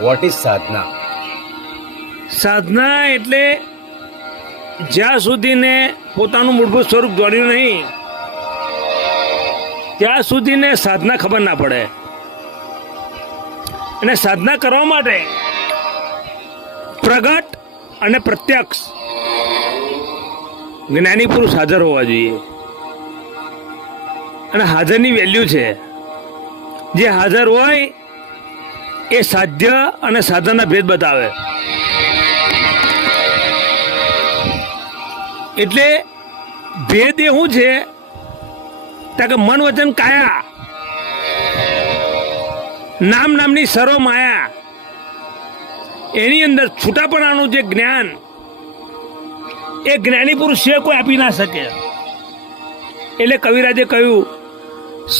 What is સાધના? સાધના એટલે જ્યાં સુધીને પોતાનું મૂળભૂત સ્વરૂપ જોડ્યું નહીં ત્યાં સુધીને સાધના ખબર ના પડે. અને સાધના કરવા માટે પ્રગટ અને પ્રત્યક્ષ જ્ઞાની પુરુષ હાજર હોવા જોઈએ. અને હાજરની વેલ્યુ છે, જે હાજર હોય એ સાધ્ય અને સાધનના ભેદ બતાવે. એટલે ભેદ એ શું છે કે મન વચન કાયા નામ નામની સર્વ માયા, એની અંદર છૂટાપણાનું જે જ્ઞાન એ જ્ઞાની પુરુષ છે કોઈ આપી ના શકે. એટલે કવિરાજે કહ્યું,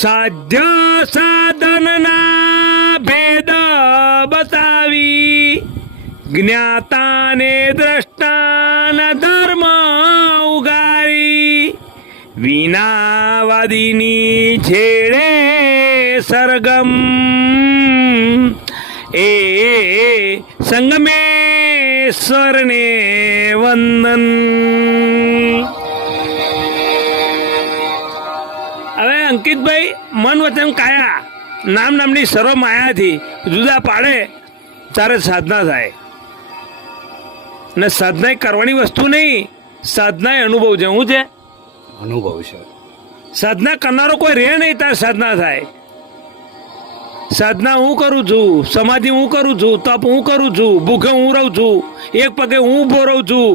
સાધ્ય સાધનના ભેદ બતાવી જ્ઞાતાને દ્રષ્ટાના ધર્મ ઉગારી વિનાવાદીની છેડે સરગમ એ સંગમેશ્વરને વંદન. હવે અંકિતભાઈ મન વચન કાયા નામ નામની સર્વ માયાથી જુદા પાડે ત્યારે સાધના થાય. ને સાધના કરવાની વસ્તુ નહીં, સાધના એ અનુભવ છે. શું છે? અનુભવ છે. સાધના કરનારો કોઈ રહે નહીં ત્યારે સાધના થાય. સાધના હું કરું છું, સમાધિ હું કરું છું, તપ હું કરું છું, ભૂખે હું રહું છું, એક પગે હું ઊભો રહું છું,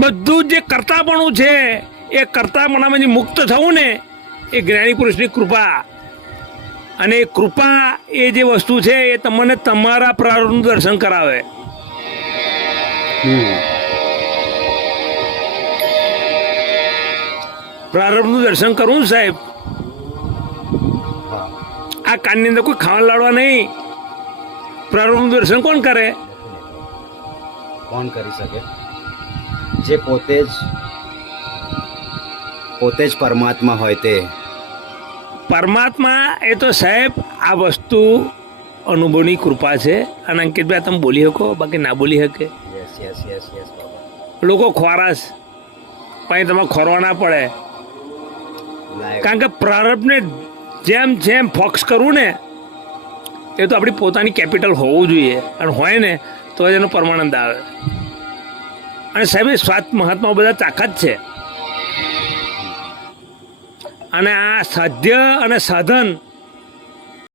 બધું જે કરતાપણું છે એ કરતાપણામાંથી મુક્ત થવું ને એ જ્ઞાની પુરુષની કૃપા. અને એ કૃપા એ જે વસ્તુ છે એ તમને તમારા પ્રારંભનું દર્શન કરાવે. પ્રારંભનું દર્શન કરવું સાહેબ. આ કાનની અંદર કોઈ ખાવા લાડવા નહીં. પ્રારંભનું દર્શન કોણ કરે? કોણ કરી શકે? જે પોતે જ પરમાત્મા હોય તે. પરમાત્મા એ તો સાહેબ આ વસ્તુ અનુભવની કૃપા છે. અને અંકિતભાઈ તમે બોલી શકો, બાકી ના બોલી શકે. યસ યસ યસ યસ બાબા. લોકો ખોરાશ પછી તમે ખોરવા ના પડે. કારણ કે પ્રારંભને જેમ જેમ ફોક્સ કરવું ને એ તો આપણી પોતાની કેપિટલ હોવું જોઈએ. અને હોય ને તો જ એનો પરમાનંદ આવે. અને સાહેબ એ સ્વાત મહાત્મા બધા તાકાત છે. અને આ સાધ્ય અને સાધન